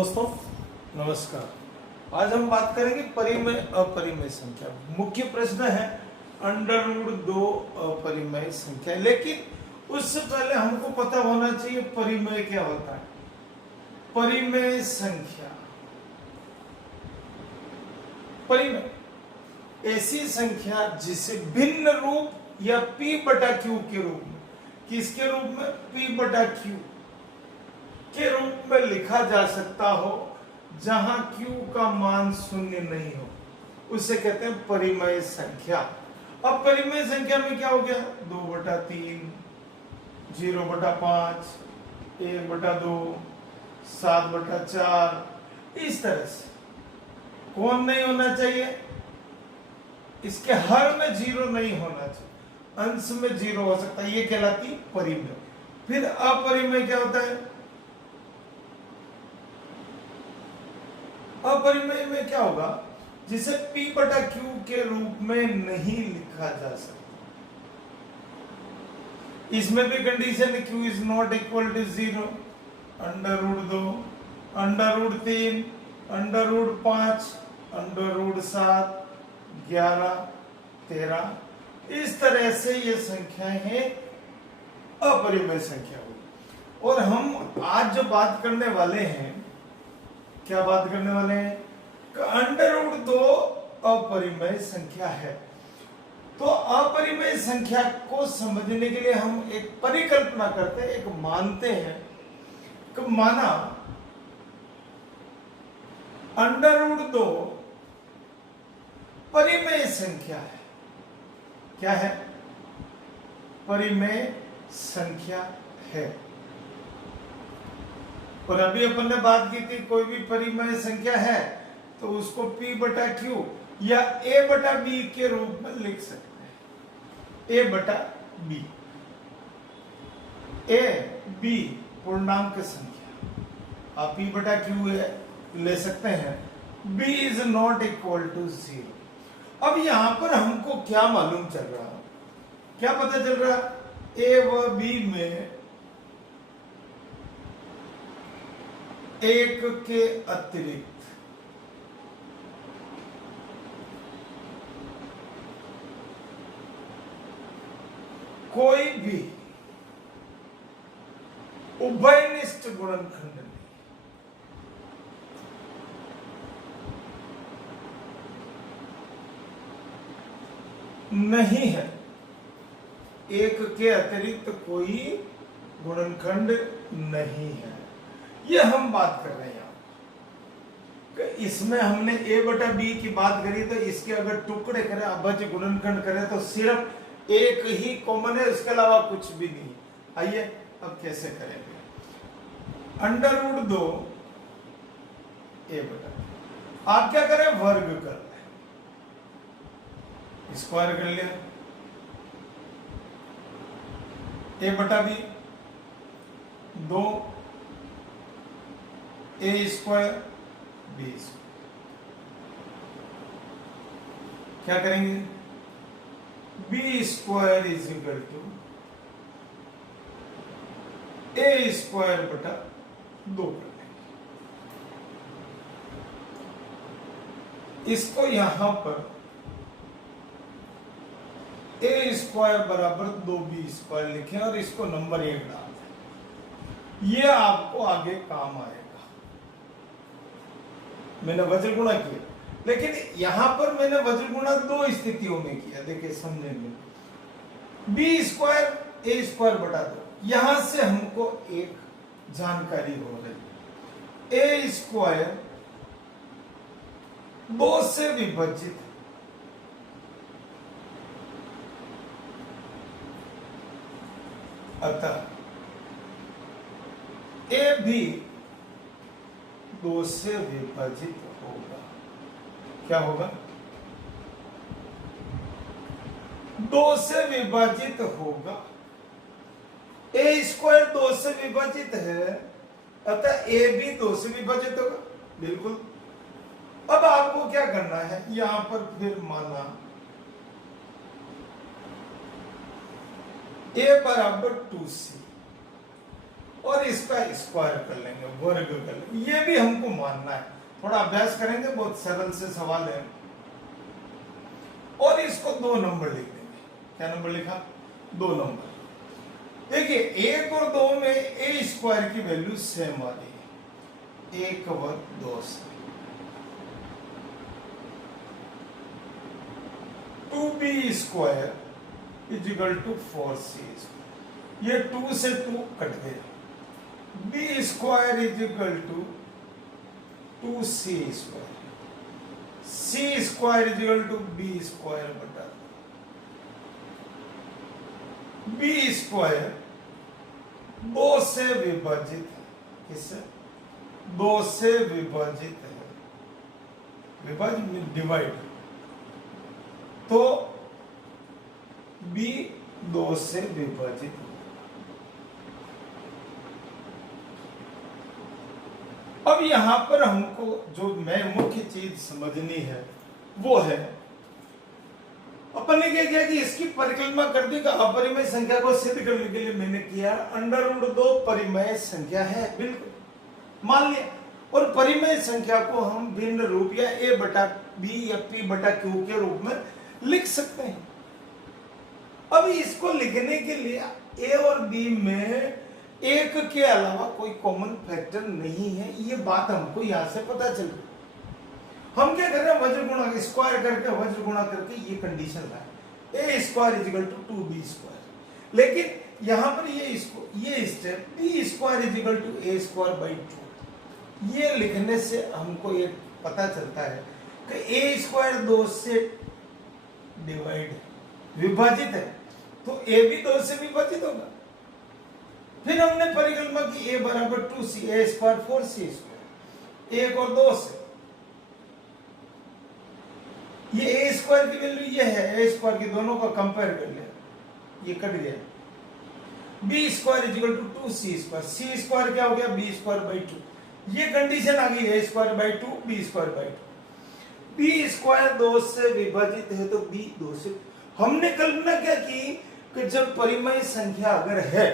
दोस्तों नमस्कार। आज हम बात करेंगे परिमेय अपरिमेय संख्या। मुख्य प्रश्न है √2 अपरिमेय संख्या, लेकिन उससे पहले हमको पता होना चाहिए परिमेय क्या होता है। परिमेय संख्या, परिमेय ऐसी संख्या जिसे भिन्न रूप या P/Q के रूप में, किसके रूप में? P/Q के रूप में लिखा जा सकता हो, जहां Q का मान शून्य नहीं हो, उसे कहते हैं परिमेय संख्या। अब परिमेय संख्या में क्या हो गया? 2/3, 0/5, 1/2, 7/4, इस तरह से। कौन नहीं होना चाहिए? इसके हर में 0 नहीं होना चाहिए, अंश में 0 हो सकता है, ये कहलाती परिमेय। फिर अपरिमेय क्या होता है? अपरिमेय में क्या होगा? जिसे P/Q के रूप में नहीं लिखा जा सकता। इसमें भी condition Q is not equal to 0, √2, √3, √5, √7, 11, 13, इस तरह से ये संख्याएं हैं अपरिमेय संख्या होगी। और हम आज जो बात करने वाले हैं, क्या बात करने वाले हैं? √2 अपरिमेय संख्या है। तो अपरिमेय संख्या को समझने के लिए हम एक परिकल्पना करते हैं, एक मानते हैं कि माना √2 परिमेय संख्या है। क्या है? परिमेय संख्या है। और अभी अपन ने बात की थी, कोई भी परिमेय संख्या है तो उसको P/Q या A/B के रूप में लिख सकते हैं। A/B, A/B पूर्णांक संख्या, आप P/Q ले सकते हैं। B is not equal to 0। अब यहां पर हमको क्या मालूम चल रहा है? क्या पता चल रहा है? A व B में एक के अतिरिक्त कोई भी उभयनिष्ठ गुणनखंड नहीं है। एक के अतिरिक्त कोई गुणनखंड नहीं है, ये हम बात कर रहे हैं। इसमें हमने A/B की बात करी, तो इसके अगर टुकड़े करें, अभाज्य गुणनखंड करें, तो सिर्फ एक ही कॉमन है, इसके अलावा कुछ भी नहीं। आइए अब कैसे करेंगे? √2 A/B, आप क्या करें? वर्ग कर लें, स्क्वायर कर लिया। A/B 2 A² B²। क्या करेंगे? B² is equal to A²/2 कर देंगे। इसको यहां पर A² बराबर 2B² लिखें और इसको नंबर 1 डाल दें। ये आपको आगे काम आएगा। मैंने वज्र गुणा किया, लेकिन यहां पर मैंने वज्र गुणा 2 स्थितियों में किया। देखिए समझेंगे। B² A²/2, यहां से हमको एक जानकारी हो रही। A² 2 से विभाजित, अतः A भी 2 से विभाजित होगा। क्या होगा? 2 से विभाजित होगा। A² 2 से विभाजित है, अतः A भी 2 से विभाजित होगा। बिल्कुल। अब आपको क्या करना है? यहां पर फिर माना A = 2C और इसका स्क्वायर कर लेंगे, वर्ग कर लेंगे, ये भी हमको मानना है। थोड़ा अभ्यास करेंगे, बहुत सरल से सवाल है। और इसको 2 नंबर लिख देंगे। क्या नंबर लिखा? 2 नंबर। देखिए 1 और 2 में ए स्क्वायर की वैल्यू सेम आ रही है, 1 और 2 से। 2b square is equal to 4c square, ये 2 से 2 कट गया। b square is equal to 2c square, c square is equal to b square बटा b स्क्वायर 2 से विभाजित है, किससे? 2 से विभाजित है, विभाजित डिवाइड, तो b 2 से विभाजित हो। अब यहां पर हमको जो मैं मुख्य चीज समझनी है वो है, अपन ने क्या किया कि इसकी परिकल्पना कर दी कि अपरिमेय संख्या को सिद्ध करने के लिए मैंने किया √2 परिमेय संख्या है, बिल्कुल मान लिया। और परिमेय संख्या को हम भिन्न रूप या a बटा b या p बटा q के रूप में लिख सकते हैं। अब इसको लिखने के लिए a और b में एक के अलावा कोई कॉमन फैक्टर नहीं है, ये बात हमको यहां से पता चल गई। हम क्या कर रहे हैं, वज्र गुणा स्क्वायर करके वज्र गुणा करके ये कंडीशन है, a square is equal to 2b square. लेकिन यहां पर ये step b square is equal to a square by 2, ये लिखने से हमको ये पता चलता है कि a स्क्वायर 2 से डिवाइड विभाजित है, तो a भी 2 से विभाजित होगा। फिर हमने परिकल्पना की a बराबर 2c, a square 4c square, 1 और 2 से ये a स्क्वायर की वैल्यू ये है, a स्क्वायर की दोनों का कंपेयर कर लिया, ये कट गया। b square is equal to 2c square, c square क्या हो गया? b स्क्वायर बाई 2, ये कंडीशन आ गई, a square by 2 b square by 2। b square 2 से विभाजित है तो b 2 से। हमने कल्पना क्या की कि जब परिमेय संख्या अगर है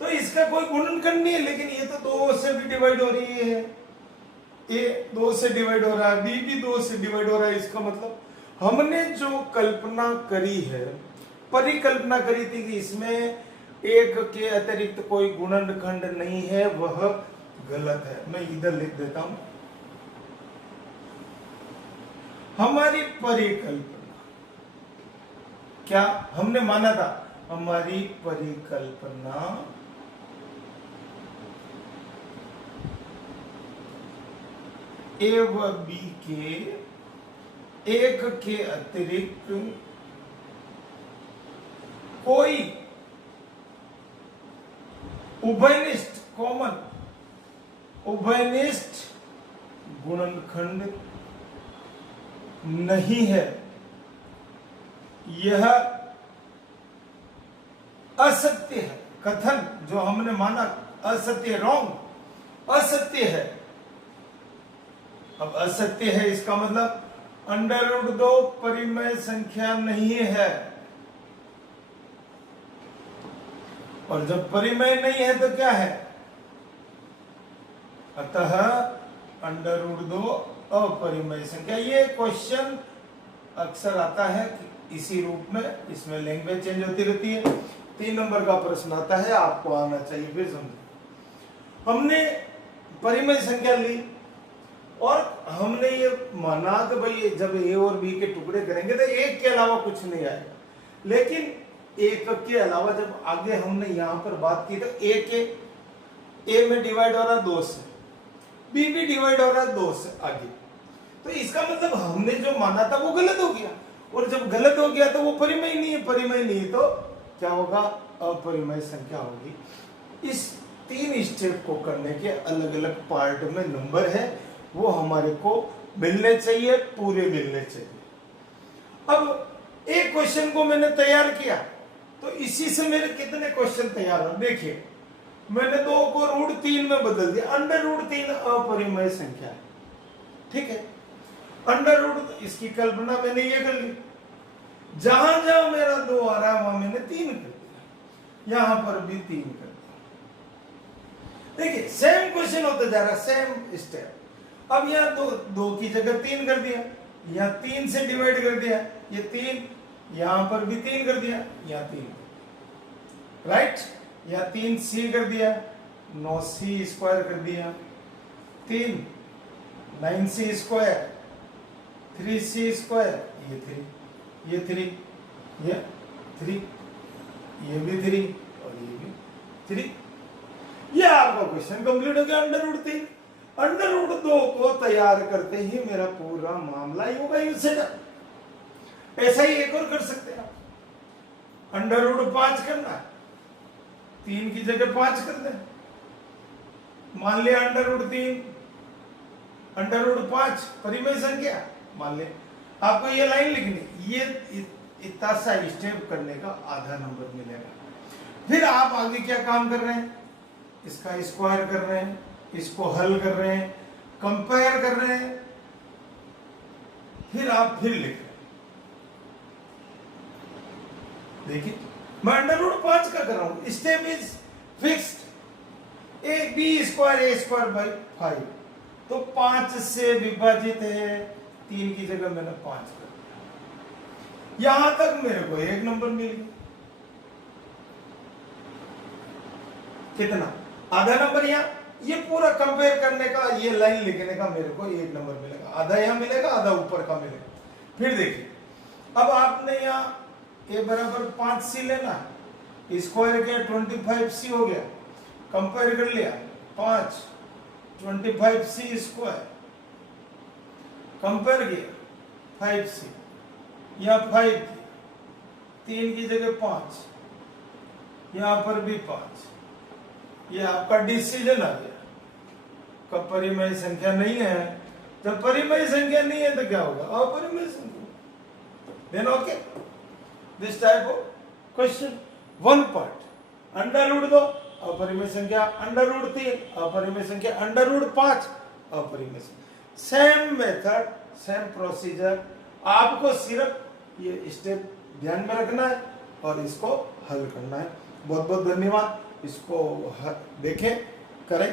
तो इसका कोई गुणनखंड नहीं है, लेकिन ये तो 2 से भी डिवाइड हो रही है, a 2 से डिवाइड हो रहा है, b भी 2 से डिवाइड हो रहा है। इसका मतलब हमने जो कल्पना करी है, परिकल्पना करी थी कि इसमें एक के अतिरिक्त कोई गुणनखंड नहीं है, वह गलत है। मैं इधर लिख देता हूं, हमारी परिकल्पना क्या हमने माना था, हमारी परिकल्पना a व b के एक के अतिरिक्त कोई उभयनिष्ठ कॉमन उभयनिष्ठ गुणनखंड नहीं है, यह असत्य है। कथन जो हमने माना असत्य, रॉन्ग, असत्य है। अब असत्य है इसका मतलब √2 परिमेय संख्या नहीं है, और जब परिमेय नहीं है तो क्या है? अतः √2 अपरिमेय संख्या। ये क्वेश्चन अक्सर आता है कि इसी रूप में, इसमें लैंग्वेज चेंज होती रहती है। 3 नंबर का प्रश्न आता है, आपको आना चाहिए। फिर समझो, हमने परिमेय संख्या ली और हमने ये माना कि भाई जब a और b के टुकड़े करेंगे तो एक के अलावा कुछ नहीं आएगा, लेकिन एक के अलावा जब आगे हमने यहां पर बात की तो a में डिवाइड हो रहा 2 से, b भी डिवाइड हो रहा 2 से आगे, तो इसका मतलब हमने जो माना था वो गलत हो गया, और जब गलत हो गया तो वो परिमेय नहीं है। परिमेय नहीं तो क्या होगा? अपरिमेय संख्या होगी। इस 3 स्टेप को करने के अलग अलग पार्ट में नंबर है, वो हमारे को मिलने चाहिए, पूरे मिलने चाहिए। अब एक क्वेश्चन को मैंने तैयार किया तो इसी से मेरे कितने क्वेश्चन तैयार हो? देखिए, मैंने 2 को √3 में बदल दिया, √3 अपरिमेय संख्या है, ठीक है। इसकी कल्पना मैंने ये कर ली, जहां जहां मेरा 2 आ रहा है वहां मैंने 3 कर दिया, यहां पर भी 3 कर दिया। देखिए सेम क्वेश्चन होता जा रहा है, सेम स्टेप। अब यहाँ दो की जगह 3 कर दिया, यहाँ 3 से डिवाइड कर दिया, ये 3, यहां पर भी 3 कर दिया, यहाँ 3, राइट। यहाँ 3c कर दिया, 9c स्क्वायर कर दिया, 3 9c स्क्वायर, 3c स्क्वायर, ये 3, ये 3, ये 3, ये भी 3 और ये भी 3। ये आपका क्वेश्चन कंप्लीट हो गया। √3 √2 को तैयार करते ही मेरा पूरा मामला ही होगा यूज सेटअप। ऐसा ही एक और कर सकते हैं आप। √5 करना है, 3 की जगह 5 कर दें। मान लिया √3 √5 परिमेय संख्या, मान ले आपको ये लाइन लिखनी, ये इतना सा स्टेप करने का आधा नंबर मिलेगा। फिर आप आगे क्या काम कर रहे हैं, इसका स्क्वायर कर रहे हैं, इसको हल कर रहे हैं, कंपेयर कर रहे हैं, फिर आप फिर लिख रहे हैं। देखिए मैं √5 का कर रहा हूं, step is fixed. a² by 5, तो 5 से विभाजित है, 3 की जगह मैंने 5 कर दिया। यहां तक मेरे को 1 नंबर मिल गया। कितना? आधा नंबर। यहाँ ये पूरा कंपेयर करने का, ये लाइन लिखने का मेरे को 1 नंबर मिलेगा। आधा यहाँ मिलेगा, आधा ऊपर का मिलेगा। फिर देखिए अब आपने यहाँ a बराबर 5c लेना है, स्क्वायर किया 25c हो गया, कंपेयर कर लिया 5 25c स्क्वायर, कंपेयर किया 5c, यहाँ 5 3 की जगह 5, यहाँ पर भी 5। ये आपका डिसीजन आ गया। कब परिमेय संख्या नहीं है, जब परिमेय संख्या नहीं है तो क्या होगा, अपरिमेय संख्या। Then okay, this type of question 1 part. √2 अपरिमेय संख्या, √3 अपरिमेय संख्या, √5 अपरिमेय संख्या। Same method, same procedure. आपको सिर्फ ये स्टेप ध्यान में रखना है और इसको हल करना है। बहुत बहुत धन्यवाद। इसको देखें, करें।